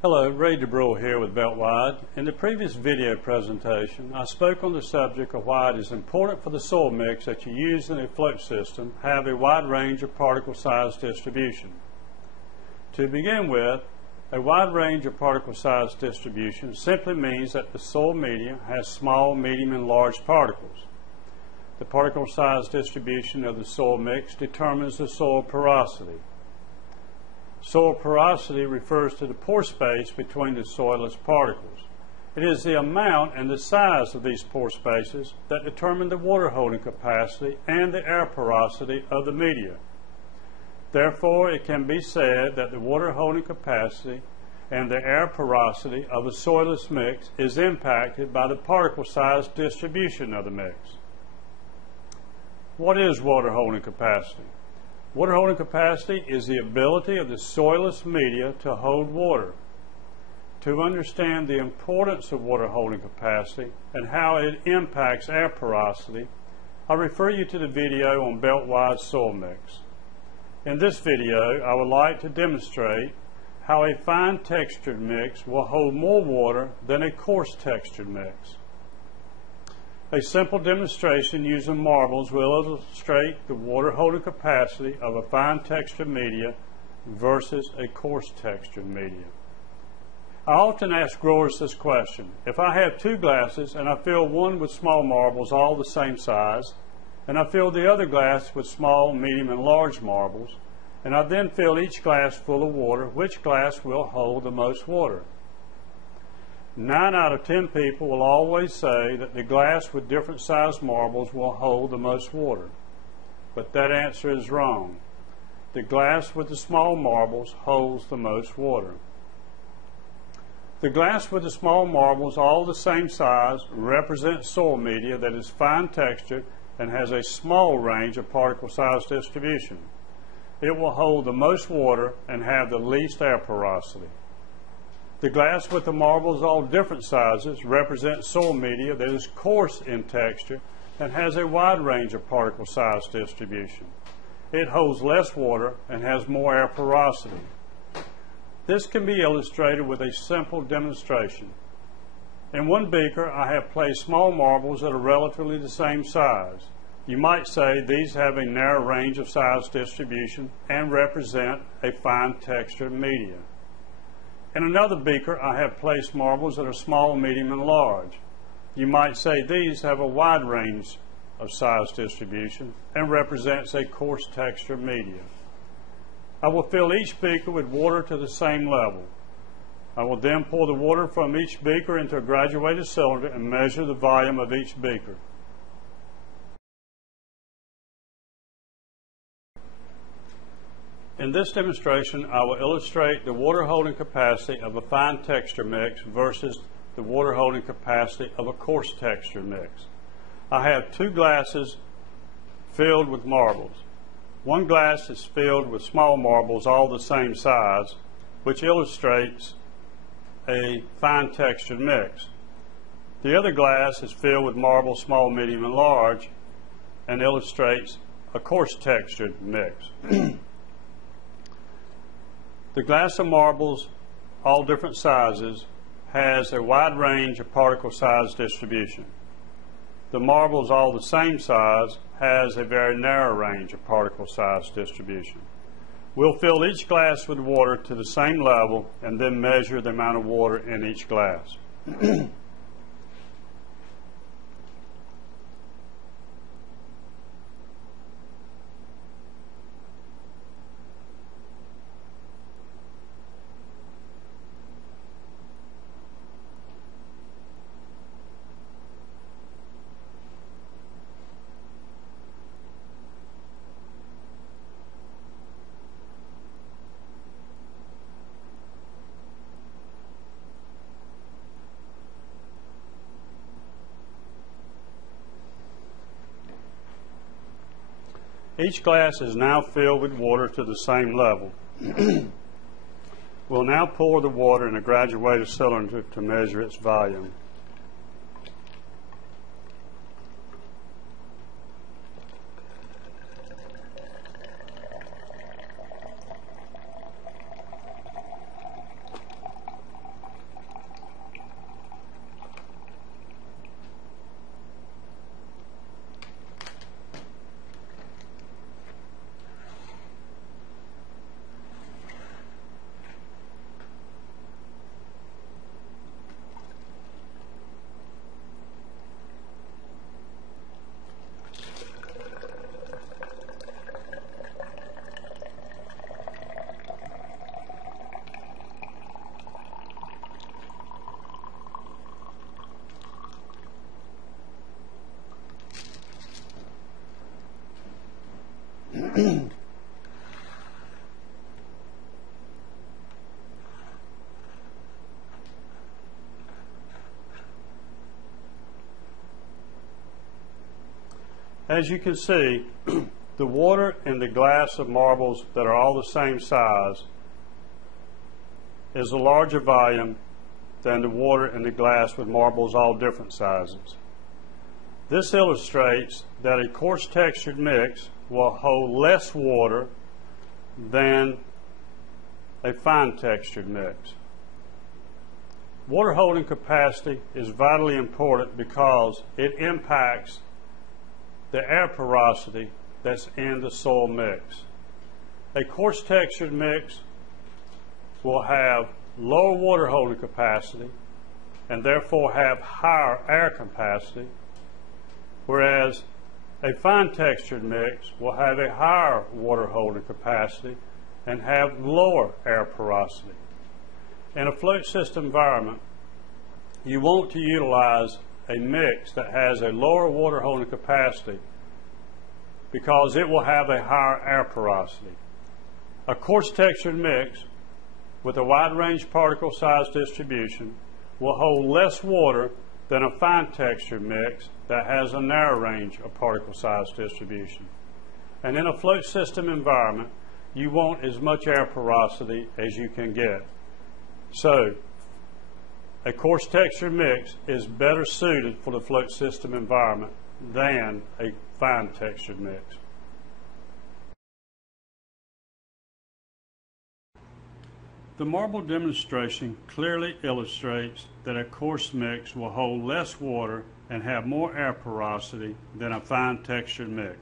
Hello, Ray DeBrule here with Beltwide. In the previous video presentation, I spoke on the subject of why it is important for the soil mix that you use in a float system have a wide range of particle size distribution. To begin with, a wide range of particle size distribution simply means that the soil media has small, medium, and large particles. The particle size distribution of the soil mix determines the soil porosity. Soil porosity refers to the pore space between the soilless particles. It is the amount and the size of these pore spaces that determine the water holding capacity and the air porosity of the media. Therefore, it can be said that the water holding capacity and the air porosity of a soilless mix is impacted by the particle size distribution of the mix. What is water holding capacity? Water holding capacity is the ability of the soilless media to hold water. To understand the importance of water holding capacity and how it impacts air porosity, I refer you to the video on belt-wide soil mix. In this video, I would like to demonstrate how a fine textured mix will hold more water than a coarse textured mix. A simple demonstration using marbles will illustrate the water holding capacity of a fine textured media versus a coarse textured media. I often ask growers this question: if I have two glasses and I fill one with small marbles all the same size, and I fill the other glass with small, medium, and large marbles, and I then fill each glass full of water, which glass will hold the most water? 9 out of 10 people will always say that the glass with different sized marbles will hold the most water. But that answer is wrong. The glass with the small marbles holds the most water. The glass with the small marbles, all the same size, represents soil media that is fine textured and has a small range of particle size distribution. It will hold the most water and have the least air porosity. The glass with the marbles, all different sizes, represents soil media that is coarse in texture and has a wide range of particle size distribution. It holds less water and has more air porosity. This can be illustrated with a simple demonstration. In one beaker, I have placed small marbles that are relatively the same size. You might say these have a narrow range of size distribution and represent a fine textured media. In another beaker, I have placed marbles that are small, medium, and large. You might say these have a wide range of size distribution and represents a coarse texture media. I will fill each beaker with water to the same level. I will then pour the water from each beaker into a graduated cylinder and measure the volume of each beaker. In this demonstration, I will illustrate the water holding capacity of a fine texture mix versus the water holding capacity of a coarse texture mix. I have two glasses filled with marbles. One glass is filled with small marbles all the same size, which illustrates a fine textured mix. The other glass is filled with marbles small, medium, and large, and illustrates a coarse textured mix. The glass of marbles, all different sizes, has a wide range of particle size distribution. The marbles, all the same size, has a very narrow range of particle size distribution. We'll fill each glass with water to the same level and then measure the amount of water in each glass. Each glass is now filled with water to the same level. We'll now pour the water in a graduated cylinder to measure its volume. As you can see, the water in the glass of marbles that are all the same size is a larger volume than the water in the glass with marbles all different sizes. This illustrates that a coarse textured mix will hold less water than a fine textured mix. Water holding capacity is vitally important because it impacts the air porosity that's in the soil mix. A coarse textured mix will have lower water holding capacity and therefore have higher air capacity, whereas a fine textured mix will have a higher water holding capacity and have lower air porosity. In a float system environment, you want to utilize a mix that has a lower water holding capacity because it will have a higher air porosity. A coarse textured mix with a wide range particle size distribution will hold less water than a fine textured mix that has a narrow range of particle size distribution. And in a float system environment, you want as much air porosity as you can get. So, a coarse textured mix is better suited for the float system environment than a fine textured mix. The marble demonstration clearly illustrates that a coarse mix will hold less water and have more air porosity than a fine textured mix.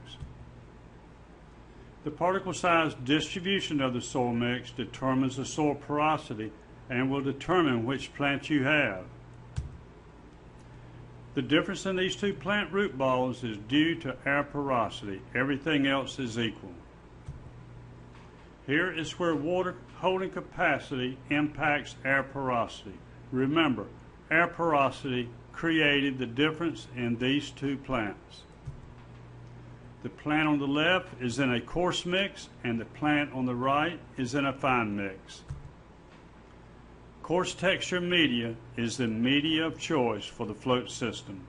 The particle size distribution of the soil mix determines the soil porosity and will determine which plant you have. The difference in these two plant root balls is due to air porosity. Everything else is equal. Here is where water holding capacity impacts air porosity. Remember, air porosity created the difference in these two plants. The plant on the left is in a coarse mix and the plant on the right is in a fine mix. Coarse texture media is the media of choice for the float system.